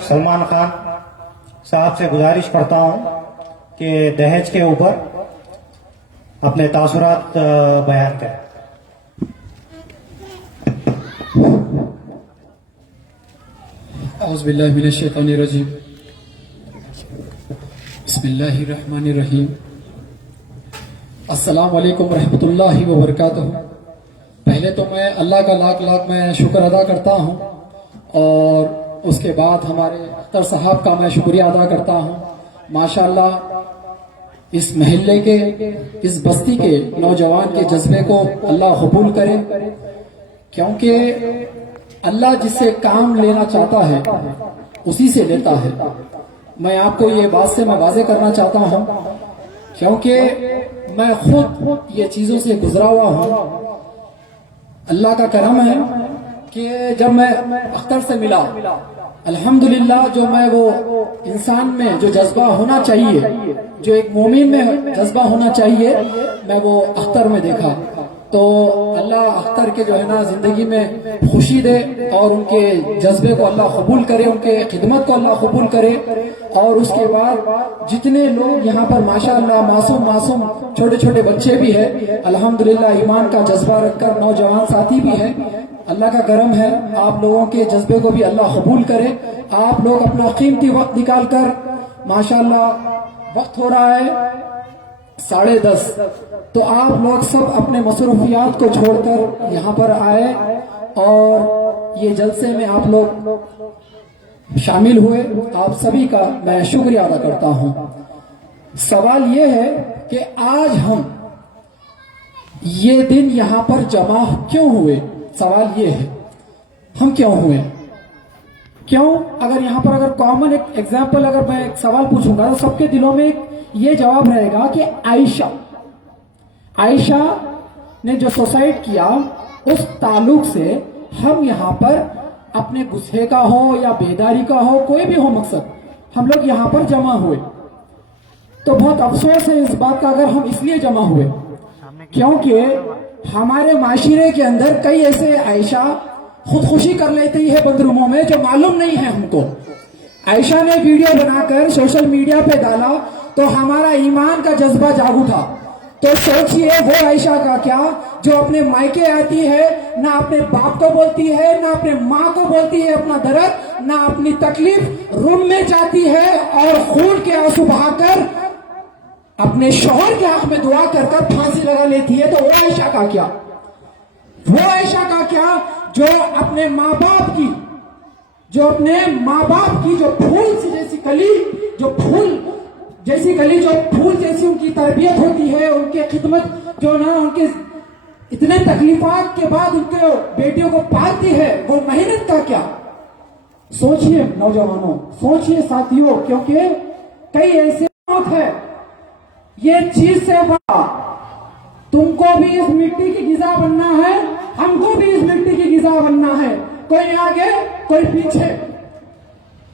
सलमान खान साहब से गुजारिश करता हूं कि दहेज के ऊपर अपने तासुरात बयान करें। औज़ुबिल्लाहि मिनश्शैतानिर्रजीम। बिस्मिल्लाहिर्रहमानिर्रहीम। अस्सलाम वालेकुम रहमतुल्लाहि व बरकातुहू। पहले तो मैं अल्लाह का लाख लाख मैं शुक्र अदा करता हूँ और उसके बाद हमारे अख्तर साहब का मैं शुक्रिया अदा करता हूँ। माशाअल्लाह इस महल्ले के, इस बस्ती के नौजवान के जज्बे को अल्लाह कबूल करे, क्योंकि अल्लाह जिससे काम लेना चाहता है उसी से लेता है। मैं आपको ये बात से मैं वाज़ेह करना चाहता हूँ, क्योंकि मैं खुद ये चीजों से गुजरा हुआ हूँ। अल्लाह का करम है कि जब मैं अख्तर से मिला, अल्हम्दुलिल्लाह, जो मैं वो इंसान में जो जज्बा होना चाहिए, जो एक मोमिन में जज्बा होना चाहिए, मैं वो अख्तर में देखा। तो अल्लाह अख्तर के जो है ना जिंदगी में खुशी दे और उनके जज्बे को अल्लाह कबूल करे, उनके खिदमत को अल्लाह कबूल करे। और उसके बाद जितने लोग यहाँ पर माशाअल्लाह मासूम मासूम छोटे छोटे बच्चे भी है, अल्हम्दुलिल्लाह ईमान का जज्बा रखकर नौजवान साथी भी है। अल्लाह का करम है, आप लोगों के जज्बे को भी अल्लाह कबूल करे। आप लोग अपना कीमती वक्त निकाल कर, माशाअल्लाह वक्त हो रहा है 10:30, तो आप लोग सब अपने मसरूफियात को छोड़कर यहाँ पर आए और ये जलसे में आप लोग शामिल हुए। आप सभी का मैं शुक्रिया अदा करता हूँ। सवाल ये है कि आज हम ये दिन यहाँ पर जमा क्यों हुए? सवाल ये है, हम क्यों हुए, क्यों? अगर यहाँ पर अगर कॉमन एक एग्जाम्पल अगर मैं एक सवाल पूछूंगा तो सबके दिलों में ये जवाब रहेगा कि आयशा ने जो सुसाइड किया, उस ताल्लुक से हम यहाँ पर अपने गुस्से का हो या बेदारी का हो, कोई भी हो मकसद, हम लोग यहाँ पर जमा हुए। तो बहुत अफसोस है इस बात का, अगर हम इसलिए जमा हुए क्योंकि हमारे माशरे के अंदर कई ऐसे आयशा खुदकुशी कर लेती है बंदरूमों में जो मालूम नहीं है हमको। आयशा ने वीडियो बनाकर सोशल मीडिया पे डाला तो हमारा ईमान का जज्बा जाग उठा। तो सोचिए वो आयशा का क्या जो अपने मायके आती है, ना अपने बाप को बोलती है, ना अपने माँ को बोलती है अपना दर्द, ना अपनी तकलीफ, रूम में जाती है और खून के आंसू बहाकर अपने शौहर के हक में दुआ कर कर फांसी लगा लेती है। तो वो आयशा का क्या, वो आयशा का क्या जो अपने माँ बाप की, जो फूल सी जैसी कली, जो फूल जैसी कली, जो फूल जैसी उनकी तरबियत होती है, उनकी खिदमत जो ना, उनके इतने तकलीफात के बाद उनके बेटियों को पालती है, वो मेहनत का क्या? सोचिए नौजवानों, सोचिए साथियों, क्योंकि कई ऐसे मौत है ये चीज से बड़ा। तुमको भी इस मिट्टी की गिजा बनना है, हमको भी इस मिट्टी की गिजा बनना है, कोई आगे कोई पीछे।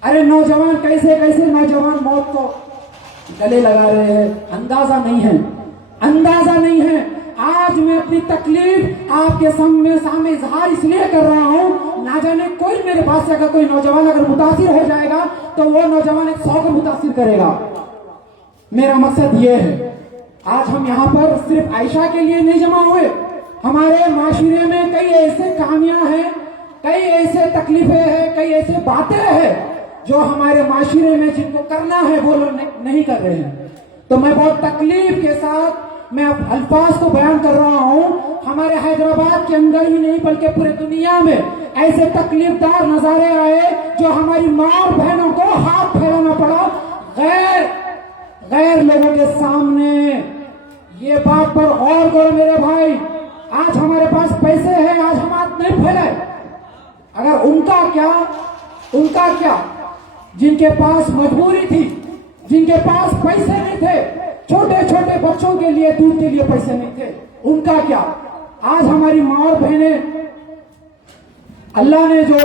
अरे नौजवान कैसे कैसे नौजवान मौत को गले लगा रहे हैं, अंदाजा नहीं है, अंदाजा नहीं है। आज मैं अपनी तकलीफ आपके सामने इजहार इसलिए कर रहा हूं, ना जाने कोई मेरे पास से अगर कोई नौजवान अगर मुतासिर हो जाएगा तो वो नौजवान 100 को मुतासिर करेगा। मेरा मकसद ये है, आज हम यहाँ पर सिर्फ आयशा के लिए नहीं जमा हुए। हमारे माशरे में कई ऐसे कहानियां हैं, कई ऐसे तकलीफें हैं, कई ऐसे बातें हैं जो हमारे माशरे में जिनको करना है वो लोग नहीं कर रहे हैं। तो मैं बहुत तकलीफ के साथ मैं अल्फाज को बयान कर रहा हूँ। हमारे हैदराबाद के अंदर ही नहीं बल्कि पूरे दुनिया में ऐसे तकलीफदार नजारे आए जो हमारी माँ और बहनों को हाथ फैलाना पड़ा गैर लोगों के सामने। ये बात पर गौर करो मेरे भाई, आज हमारे पास पैसे हैं, आज हम हाथ नहीं फैलाए, अगर उनका क्या जिनके पास मजबूरी थी, जिनके पास पैसे नहीं थे, छोटे छोटे बच्चों के लिए दूध के लिए पैसे नहीं थे, उनका क्या? आज हमारी माँ और बहनें, अल्लाह ने जो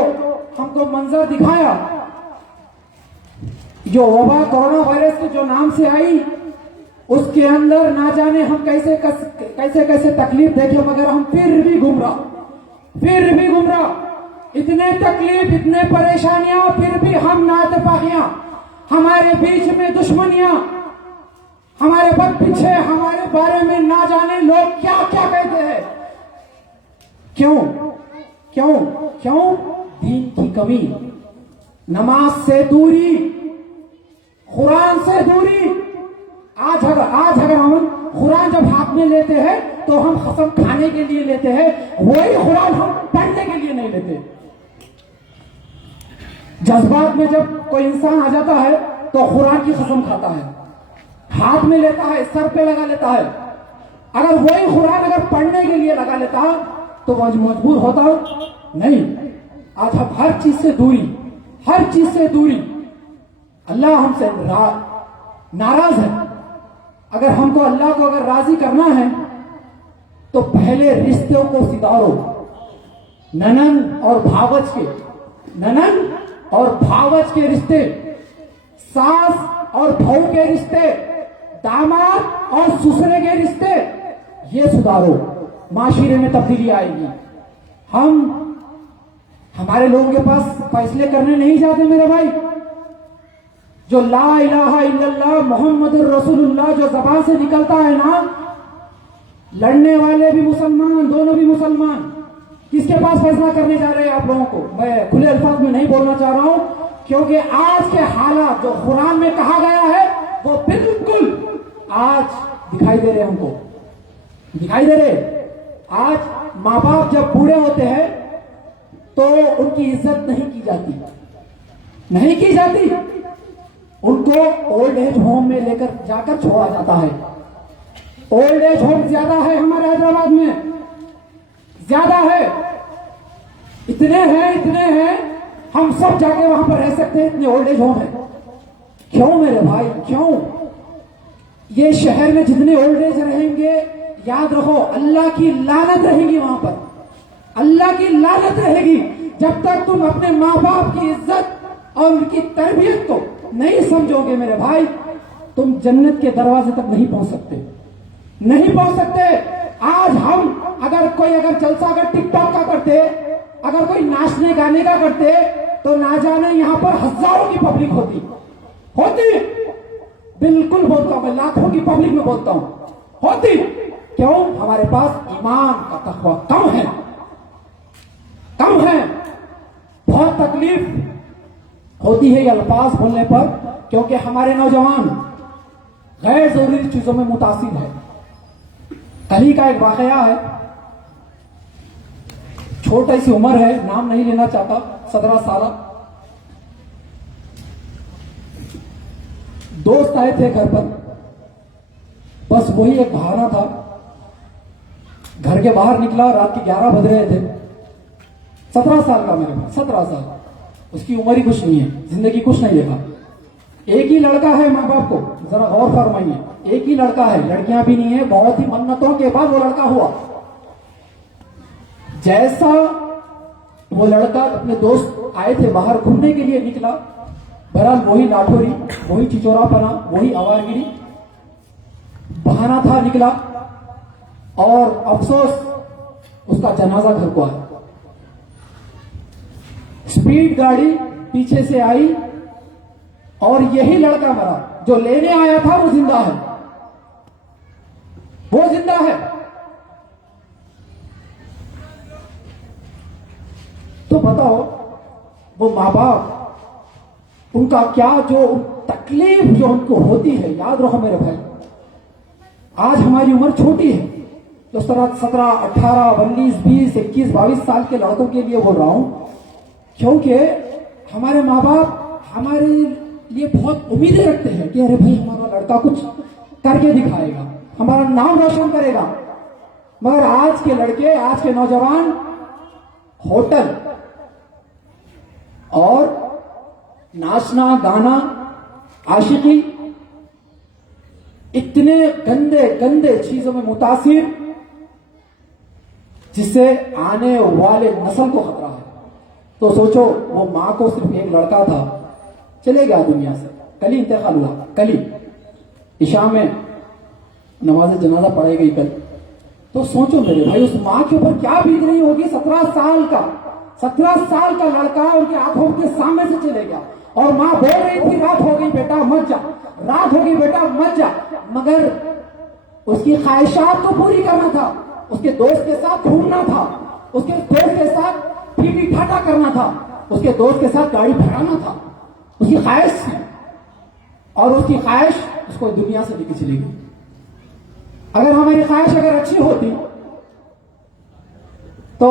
हमको मंजर दिखाया, जो वबा कोरोना वायरस के जो नाम से आई, उसके अंदर ना जाने हम कैसे कैसे तकलीफ देखे, मगर हम फिर भी गुमराह। इतने तकलीफ, इतने परेशानियां, फिर भी हम नाइतफाकियां, हमारे बीच में दुश्मनियां, हमारे पद पीछे, हमारे बारे में ना जाने लोग क्या क्या कहते हैं। क्यों क्यों क्यों? दीन की कमी, नमाज से दूरी, कुरान से दूरी। आज अगर हम कुरान जब हाथ में लेते हैं तो हम कसम खाने के लिए लेते हैं, वही कुरान हम पढ़ने के लिए नहीं लेते। जज्बात में जब कोई इंसान आ जाता है तो कुरान की कसम खाता है, हाथ में लेता है, सर पे लगा लेता है। अगर वही कुरान अगर पढ़ने के लिए लगा लेता तो वह मजबूर होता नहीं। आज हम हर चीज से दूरी, हर चीज से दूरी। अल्लाह हमसे नाराज है। अगर हमको अल्लाह को अगर राजी करना है तो पहले रिश्तों को सुधारो। ननन और भावज के, ननन और भावज के रिश्ते, सास और बहू के रिश्ते, दामाद और ससुरे के रिश्ते, ये सुधारो, माशरे में तब्दीली आएगी। हमारे लोगों के पास फैसले करने नहीं जाते मेरे भाई। जो ला इलाहा इल्लल्लाह मोहम्मदुर रसूलुल्लाह जो ज़बान से निकलता है ना, लड़ने वाले भी मुसलमान, दोनों भी मुसलमान। किसके पास फैसला करने जा रहे हैं आप लोगों को? मैं खुले अल्फाज में नहीं बोलना चाह रहा हूं, क्योंकि आज के हालात जो कुरान में कहा गया है वो बिल्कुल आज दिखाई दे रहे, हमको दिखाई दे रहे। आज माँ बाप जब बूढ़े होते हैं तो उनकी इज्जत नहीं की जाती, नहीं की जाती। उनको ओल्ड एज होम में लेकर जाकर छोड़ा जाता है। ओल्ड एज होम ज्यादा है हमारे हैदराबाद में, ज्यादा है। इतने हैं, हम सब जाके वहां पर रह सकते हैं, इतने ओल्ड एज होम है। क्यों मेरे भाई, क्यों? ये शहर में जितने ओल्ड एज रहेंगे, याद रखो अल्लाह की लानत रहेगी वहां पर, अल्लाह की लानत रहेगी। जब तक तुम अपने माँ बाप की इज्जत और उनकी तरबियत को नहीं समझोगे मेरे भाई, तुम जन्नत के दरवाजे तक नहीं पहुंच सकते, नहीं पहुंच सकते। आज हम अगर जलसा अगर टिकटॉक का करते, अगर कोई नाचने गाने का करते, तो ना जाने यहां पर हजारों की पब्लिक होती। बिल्कुल बोलता हूं मैं, लाखों की पब्लिक में बोलता हूं, होती। क्यों? हमारे पास ईमान का तकवा कम है, कम है। बहुत तकलीफ होती है ये अल्फाज बोलने पर, क्योंकि हमारे नौजवान गैर जरूरी चीजों में मुतासिर है। कल ही का एक वाकया है, छोटी सी उम्र है, नाम नहीं लेना चाहता, 17 साल। दोस्त आए थे घर पर, बस वही एक बहाना था। घर के बाहर निकला, रात के 11 बज रहे थे। 17 साल का मेरे पास, 17 साल, उसकी उम्र ही कुछ नहीं है, जिंदगी कुछ नहीं देखा। एक ही लड़का है, माँ बाप को जरा गौर फरमाइए, एक ही लड़का है, लड़कियां भी नहीं है। बहुत ही मन्नतों के बाद वो लड़का हुआ। जैसा वो लड़का, अपने दोस्त आए थे बाहर घूमने के लिए, निकला, बहरहाल वही लाठोरी, वही चिचोरापना, वही आवारगिरी, बहाना था, निकला। और अफसोस उसका जनाजा घर को आया। स्पीड गाड़ी पीछे से आई और यही लड़का मरा। जो लेने आया था वो जिंदा है, वो जिंदा है। तो बताओ वो माँ बाप, उनका क्या जो तकलीफ जो उनको होती है। याद रखो मेरे भाई, आज हमारी उम्र छोटी है, तो 17, 18, 19, 20, 21, 22 साल के लड़कों के लिए बोल रहा हूं, क्योंकि हमारे माँ बाप हमारे लिए बहुत उम्मीदें रखते हैं कि अरे भाई हमारा लड़का कुछ करके दिखाएगा, हमारा नाम रोशन करेगा। मगर आज के लड़के, आज के नौजवान होटल और नाचना गाना, आशिकी, इतने गंदे गंदे चीजों में मुतासिर, जिससे आने वाले नस्ल को खतरा है। तो सोचो, वो मां को सिर्फ एक लड़का था, चले गया दुनिया से, कल ही इंतकाल हुआ, कल ही इशा में नमाज जनाजा पढ़ाई गई कल। तो सोचो मेरे भाई, उस मां के ऊपर क्या बीत रही होगी। 17 साल का, 17 साल का लड़का उनकी आंखों के सामने से चले गया और माँ बोल रही थी रात हो गई बेटा मत जा, रात हो गई बेटा मत जा, मगर उसकी ख्वाहिशात को पूरी करना था, उसके दोस्त के साथ घूमना था, उसके दोस्त के साथ फीटी ठाटा करना था, उसके दोस्त के साथ गाड़ी भगाना था, उसकी ख्वाहिश थी और उसकी ख्वाहिश उसको दुनिया से लेके चली गई। अगर हमारी ख्वाहिश अगर अच्छी होती तो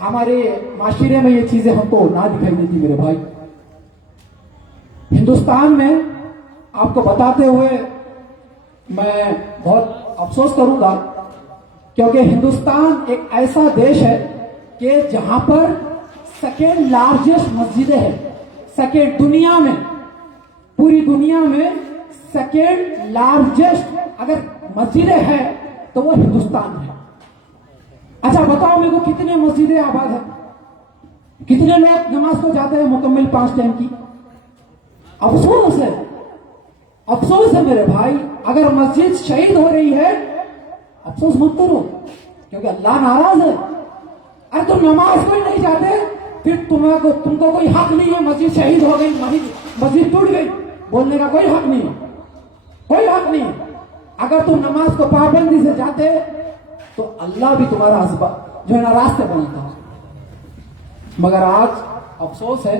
हमारे माशरे में ये चीजें हमको ना दिखाई देती। मेरे भाई, हिंदुस्तान में आपको बताते हुए मैं बहुत अफसोस करूंगा, क्योंकि हिंदुस्तान एक ऐसा देश है कि जहां पर सेकेंड लार्जेस्ट मस्जिदें हैं, सेकेंड दुनिया में, पूरी दुनिया में सेकेंड लार्जेस्ट अगर मस्जिदें हैं तो वो हिंदुस्तान है। अच्छा बताओ मेरे को, कितने मस्जिदें आबाद है, कितने लोग नमाज को जाते हैं मुकम्मल 5 टाइम की? अफसोस है, अफसोस है मेरे भाई। अगर मस्जिद शहीद हो रही है, अफसोस मत करो, क्योंकि अल्लाह नाराज है। अरे तुम नमाज को ही नहीं जाते, फिर तुमको कोई हक नहीं है मस्जिद शहीद हो गई, मस्जिद टूट गई, बोलने का कोई हक नहीं है, कोई हक नहीं। अगर तुम नमाज को पाबंदी से जाते तो अल्लाह भी तुम्हारा जो है ना रास्ते बनाता। मगर आज अफसोस है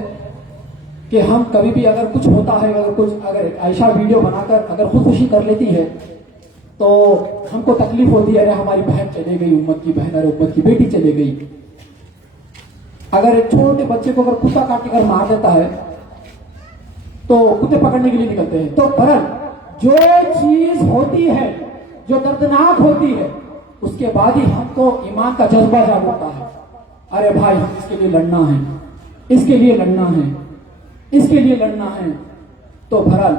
कि हम कभी भी अगर कुछ होता है, अगर ऐसा वीडियो बनाकर अगर खुदकुशी कर लेती है तो हमको तकलीफ होती है, अरे हमारी बहन चले गई, उम्मत की बहन, अरे उम्मत की बेटी चले गई। अगर एक छोटे बच्चे को अगर कुत्ता काट के अगर मार देता है तो कुत्ते पकड़ने के लिए निकलते हैं। तो परंतु जो चीज होती है जो दर्दनाक होती है, उसके बाद ही हमको ईमान का जज्बा जाग उठता है। अरे भाई हम इसके लिए लड़ना है, इसके लिए लड़ना है, इसके लिए लड़ना है। तो बहरहाल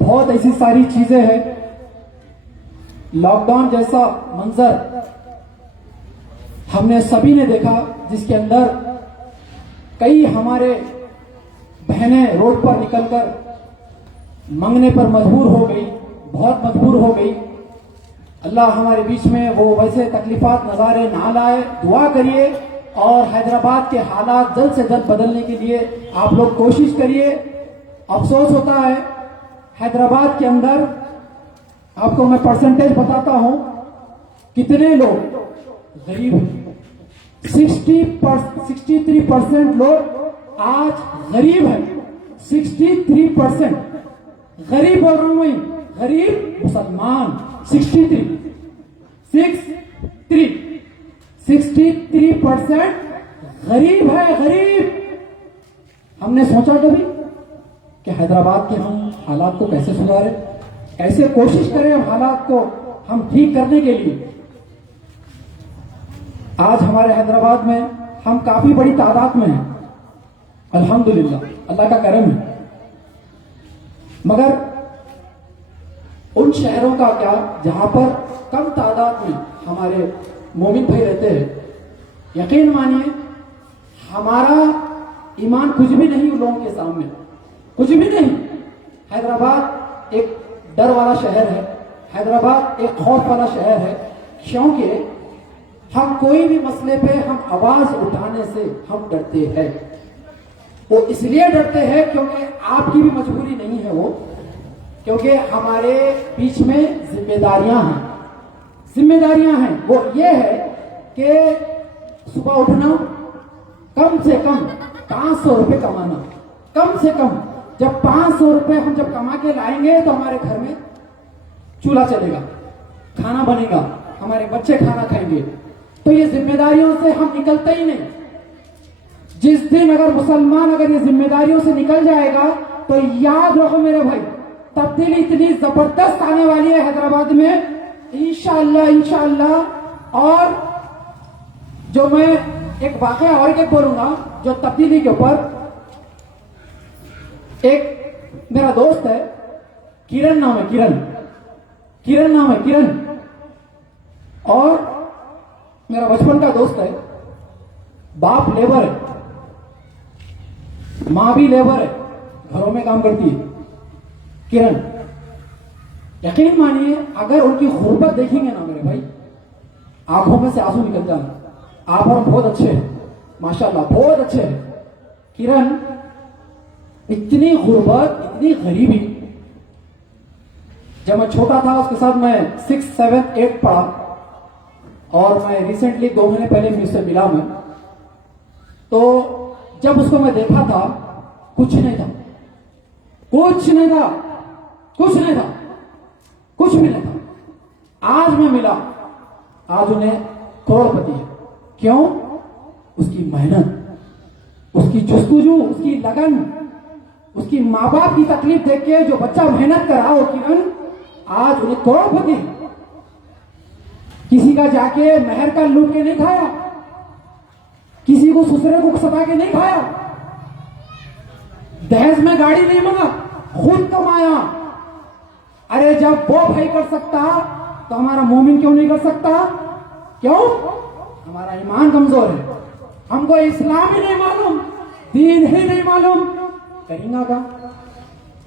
बहुत ऐसी सारी चीजें हैं। लॉकडाउन जैसा मंजर हमने सभी ने देखा, जिसके अंदर कई हमारे बहनें रोड पर निकलकर मांगने पर मजबूर हो गई, बहुत मजबूर हो गई। अल्लाह हमारे बीच में वो वैसे तकलीफात नज़ारे ना लाए। दुआ करिए और हैदराबाद के हालात जल्द से जल्द बदलने के लिए आप लोग कोशिश करिए। अफसोस होता है हैदराबाद के अंदर, आपको मैं परसेंटेज बताता हूं कितने लोग गरीब हैं। 63% लोग आज गरीब हैं। 63% गरीब बोल रहा हूं मैं, गरीब मुसलमान। 63% गरीब है, गरीब। हमने सोचा कभी कि हैदराबाद के हम हालात को कैसे सुधारें, कैसे कोशिश करें हालात को हम ठीक करने के लिए। आज हमारे हैदराबाद में हम काफी बड़ी तादाद में हैं, अल्हम्दुलिल्लाह, अल्लाह का करम है। मगर उन शहरों का क्या जहां पर कम तादाद में हमारे मोमिन भाई रहते हैं, यकीन मानिए हमारा ईमान कुछ भी नहीं उन लोगों के सामने, कुछ भी नहीं। हैदराबाद एक डर वाला शहर है, हैदराबाद एक खौफ वाला शहर है, क्योंकि हम कोई भी मसले पे हम आवाज उठाने से हम डरते हैं। वो इसलिए डरते हैं क्योंकि आपकी भी मजबूरी नहीं है वो, क्योंकि हमारे बीच में जिम्मेदारियां हैं, जिम्मेदारियां हैं। वो ये है कि सुबह उठना, कम से कम 500 रुपए कमाना, कम से कम। जब 500 रुपए हम जब कमा के लाएंगे तो हमारे घर में चूल्हा चलेगा, खाना बनेगा, हमारे बच्चे खाना खाएंगे। तो ये जिम्मेदारियों से हम निकलते ही नहीं। जिस दिन अगर मुसलमान अगर ये जिम्मेदारियों से निकल जाएगा तो याद रखो मेरे भाई, तब्दीली इतनी जबरदस्त आने वाली है हैदराबाद में, इंशाअल्लाह, इंशाअल्लाह। और जो मैं एक वाकया और एक बोलूंगा जो तब्दीली के ऊपर, एक मेरा दोस्त है, किरण नाम है, किरण नाम है, किरण। और मेरा बचपन का दोस्त है। बाप लेबर है, मां भी लेबर है, घरों में काम करती है किरण। यकीन मानिए अगर उनकी गुर्बत देखेंगे ना मेरे भाई, आंखों में से आंसू निकल जाना। आप और बहुत अच्छे हैं, माशाल्लाह बहुत अच्छे हैं। किरण, इतनी गुर्बत, इतनी गरीबी, जब मैं छोटा था उसके साथ मैं 6, 7, 8 पढ़ा, और मैं रिसेंटली 2 महीने पहले भी उससे मिला मैं। तो जब उसको मैं देखा था, कुछ नहीं था, कुछ नहीं था, कुछ नहीं था, कुछ भी नहीं था। आज मैं मिला, आज उन्हें करोड़पति है। क्यों? उसकी मेहनत, उसकी जुस्तजू, उसकी लगन, उसकी माँ बाप की तकलीफ देख के जो बच्चा मेहनत करा, वो किरण आज उन्हें करोड़पति। किसी का जाके मेहर का लूट के नहीं खाया, किसी को ससुरे को सता के नहीं खाया, दहेज में गाड़ी नहीं मांगा, खुद कमाया। अरे जब वो भाई कर सकता तो हमारा मोमिन क्यों नहीं कर सकता? क्यों? हमारा ईमान कमजोर है, हमको इस्लाम ही नहीं मालूम, दीन ही नहीं मालूम, करेंगे का?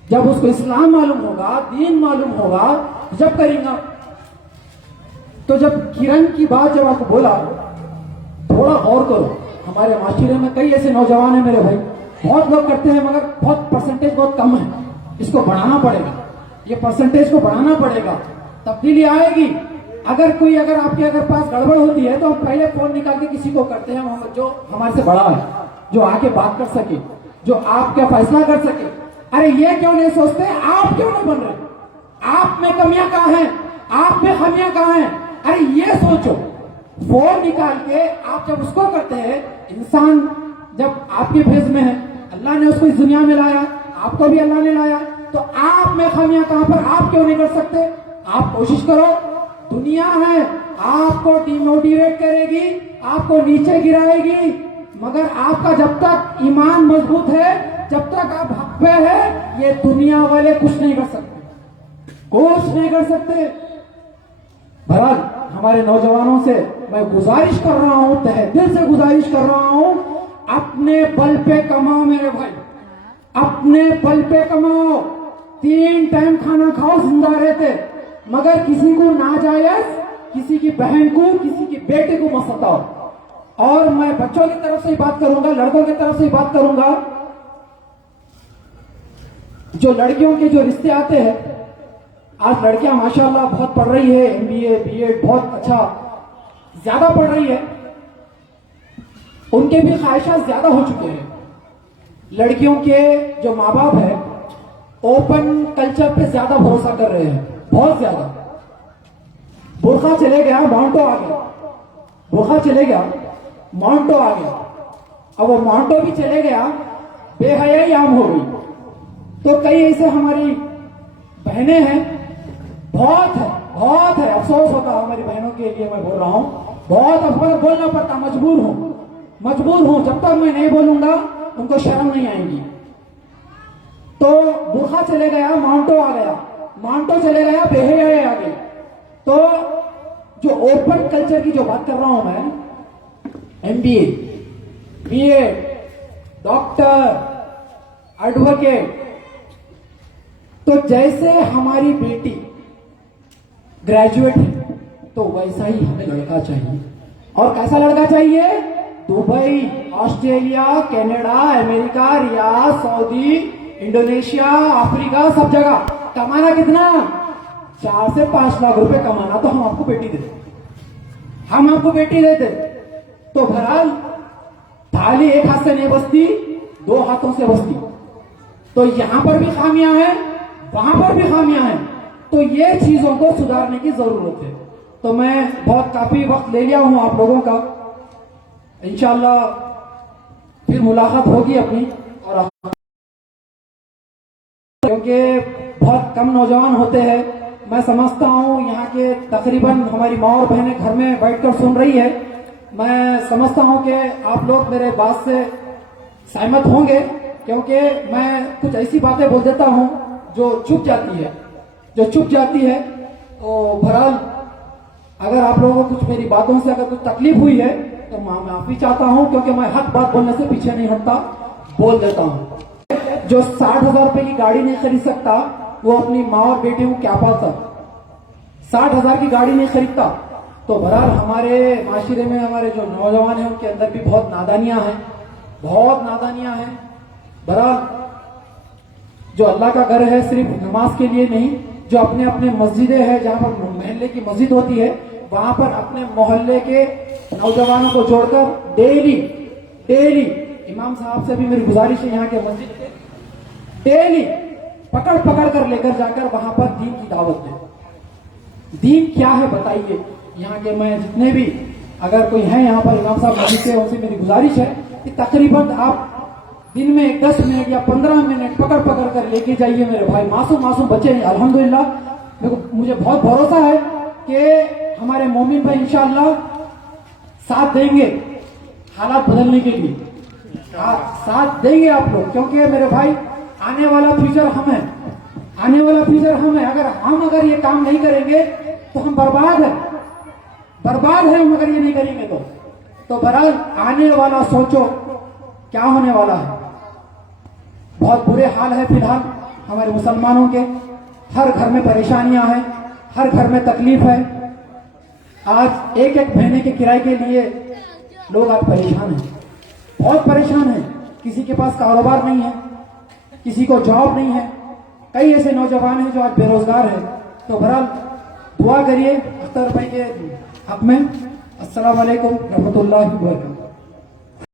जब उसको इस्लाम मालूम होगा, दीन मालूम होगा, जब करेंगे। तो जब किरण की बात जब आपको बोला, थोड़ा और करो। हमारे माशरे में कई ऐसे नौजवान हैं मेरे भाई, बहुत लोग करते हैं मगर बहुत परसेंटेज बहुत कम है। इसको बढ़ाना पड़ेगा, ये परसेंटेज को बढ़ाना पड़ेगा, तब्दीली आएगी। अगर आपके पास गड़बड़ होती है तो हम पहले फोन निकाल के किसी को करते हैं जो हमारे से बड़ा है, जो आके बात कर सके, जो आपका फैसला कर सके। अरे ये क्यों नहीं सोचते, आप क्यों नहीं बन रहे? आप में कमियां कहां हैं, आप में खामियां कहां हैं? अरे ये सोचो। फोन निकाल के आप जब उसको करते हैं, इंसान जब आपके फेज में है, अल्लाह ने उसको इस दुनिया में लाया, आपको भी अल्लाह ने लाया, तो आप में खामियां कहां पर, आप क्यों नहीं कर सकते? आप कोशिश करो। दुनिया है आपको डिमोटिवेट करेगी, आपको नीचे गिराएगी, मगर आपका जब तक ईमान मजबूत है, जब तक आप हक पे है, ये दुनिया वाले कुछ नहीं कर सकते, कुछ नहीं कर सकते। बहरहाल हमारे नौजवानों से मैं गुजारिश कर रहा हूं, तहे दिल से गुजारिश कर रहा हूं, अपने बल पे कमाओ मेरे भाई, अपने बल पे कमाओ। 3 टाइम खाना खाओ, जिंदा रहते, मगर किसी को नाजायज, किसी की बहन को, किसी की बेटे को मत सताओ। और मैं बच्चों की तरफ से ही बात करूंगा, लड़कों की तरफ से ही बात करूंगा। जो लड़कियों के जो रिश्ते आते हैं, आज लड़कियां माशाल्लाह बहुत पढ़ रही है, MBA, BEd बहुत अच्छा ज्यादा पढ़ रही है, उनके भी ख्वाहिशात ज्यादा हो चुके हैं। लड़कियों के जो माँ बाप है, ओपन कल्चर पे ज्यादा भरोसा कर रहे हैं, बहुत ज्यादा। बुरखा चले गया, माउंटो आ गया, बुरखा चले गया, माउंटो आ गया। अब वो माउंटो भी चले गया, बेहयाई आम हो गई। तो कई ऐसे हमारी बहनें हैं, बहुत है, अफसोस होता है हमारी बहनों के लिए, मैं बोल रहा हूं, बहुत अफसोस, बोलना पड़ता, मजबूर हूं। जब तक मैं नहीं बोलूंगा उनको शर्म नहीं आएगी। तो बुरखा चले गया, माउंटो आ गया, माउंटो चले गया, बेहयाई आ गई। तो जो ओपन कल्चर की जो बात कर रहा हूं मैं, MBA, BEd, डॉक्टर, एडवोकेट, तो जैसे हमारी बेटी ग्रेजुएट है, तो वैसा ही हमें लड़का चाहिए। और कैसा लड़का चाहिए? Dubai, Australia, Canada, America, Riyadh, Saudi, Indonesia, Africa, सब जगह। कमाना कितना? 4 से 5 लाख रुपए कमाना, तो हम आपको बेटी देते, हम आपको बेटी देते। तो बहरहाल थाली एक हाथ से नहीं बसती, 2 हाथों से बसती। तो यहां पर भी खामियां हैं, वहां पर भी खामियां हैं। तो ये चीजों को सुधारने की जरूरत है। तो मैं बहुत काफी वक्त ले लिया हूं आप लोगों का, इंशाल्लाह फिर मुलाकात होगी अपनी। और क्योंकि बहुत कम नौजवान होते हैं, मैं समझता हूं यहाँ के तकरीबन हमारी माँ और बहनें घर में बैठकर सुन रही है, मैं समझता हूं कि आप लोग मेरे बात से सहमत होंगे, क्योंकि मैं कुछ ऐसी बातें बोल देता हूं जो चुप जाती है। तो बहरहाल अगर आप लोगों को कुछ मेरी बातों से अगर कुछ तकलीफ हुई है तो मैं माफी चाहता हूं, क्योंकि मैं हक बात बोलने से पीछे नहीं हटता, बोल देता हूं। जो 60,000 रुपए की गाड़ी नहीं खरीद सकता, वो अपनी माँ और बेटे को क्या पालता? 60,000 की गाड़ी नहीं खरीदता, तो बहरहाल हमारे माशरे में हमारे जो नौजवान हैं उनके अंदर भी बहुत नादानियां हैं, बहुत नादानियां हैं। बहरहाल जो अल्लाह का घर है सिर्फ नमाज के लिए नहीं, जो अपने अपने मस्जिदें हैं जहां पर मोहल्ले की मस्जिद होती है वहां पर अपने मोहल्ले के नौजवानों को जोड़कर डेली डेली इमाम साहब से भी मेरी गुजारिश है यहाँ के मस्जिद के डेली पकड़ पकड़ कर लेकर जाकर वहां पर दीन की दावत दें। दीन क्या है बताइए। यहाँ के मैं जितने भी अगर कोई है यहाँ पर इमाम साहब मस्जिद के, उनसे मेरी गुजारिश है कि तकरीबन आप दिन में 10 मिनट या 15 मिनट पकड़ पकड़ कर लेके जाइए मेरे भाई। मासूम मासूम बच्चे नहीं, अल्हम्दुलिल्लाह मुझे बहुत भरोसा है कि हमारे मोमिन भाई इंशाअल्लाह साथ देंगे हालात बदलने के लिए, साथ देंगे आप लोग, क्योंकि मेरे भाई आने वाला फ्यूचर हम है, आने वाला फ्यूचर हम है। अगर ये काम नहीं करेंगे तो हम बर्बाद है, बर्बाद है हम अगर ये नहीं करेंगे तो बहरहाल आने वाला सोचो क्या होने वाला है। बहुत बुरे हाल है फिलहाल हमारे मुसलमानों के, हर घर में परेशानियां हैं, हर घर में तकलीफ है। आज एक एक महीने के किराए के लिए लोग आज परेशान हैं, बहुत परेशान हैं। किसी के पास कारोबार नहीं है, किसी को जॉब नहीं है, कई ऐसे नौजवान हैं जो आज बेरोजगार हैं। तो बहरहाल दुआ करिए अख्तर भाई के हक में। अस्सलाम वालेकुम रहमतुल्लाहि व बरकातहू।